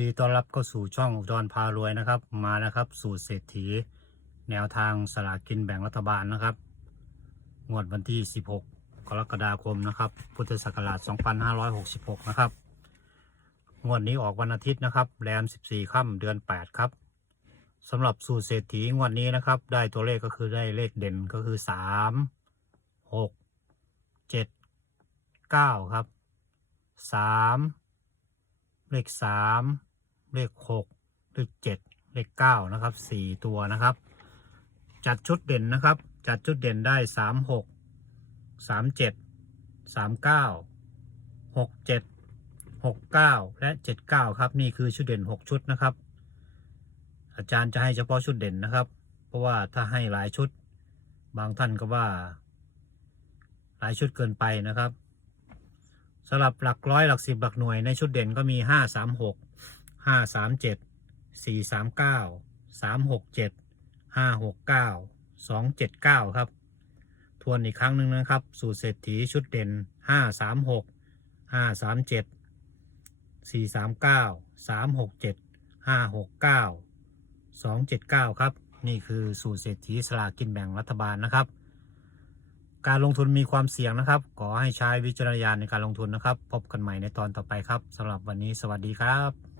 ดีต้อนรับเข้าสู่ช่องอุดรพารวยนะครับ มาแล้วครับ สูตรเศรษฐี แนวทางสลากกินแบ่งรัฐบาลนะครับงวดวันที่ 16 กรกฎาคมนะครับ พุทธศักราช 2566 นะครับงวดนี้ออกวันอาทิตย์นะครับแรม 14 ค่ำเดือน 8 ครับสำหรับสูตรเศรษฐีงวดนี้นะครับ ได้ตัวเลขก็คือได้เลขเด่นก็คือ 3 6 7 9 ครับ 3 เลข3เลข6เลข7เลข9นะครับ4ตัวนะครับ จัดชุดเด่นนะครับ จัดชุดเด่นได้3 6 3 7 3 9 6 7 6 9และ7 9ครับ นี่คือชุดเด่น6ชุดนะครับ อาจารย์จะให้เฉพาะชุดเด่นนะครับ เพราะว่าถ้าให้หลายชุด บางท่านก็ว่า หลายชุดเกินไปนะครับ สำหรับหลักร้อยหลักสิบหลักหน่วยในชุดเด่นก็มีห้าสามหกห้าสามเจ็ดสี่สามเก้าสามหกเจ็ดห้าหกเก้าสองเจ็ดเก้าครับ ทวนอีกครั้งหนึ่งนะครับ สูตรเศรษฐีชุดเด่นห้าสามหกห้าสามเจ็ดสี่สามเก้าสามหกเจ็ดห้าหกเก้าสองเจ็ดเก้าครับ นี่คือสูตรเศรษฐีสลากกินแบ่งรัฐบาลนะครับ การลงทุนมีความเสี่ยงนะครับ ขอให้ใช้วิจารณญาณในการลงทุนนะครับ พบกันใหม่ในตอนต่อไปครับสำหรับวันนี้สวัสดีครับ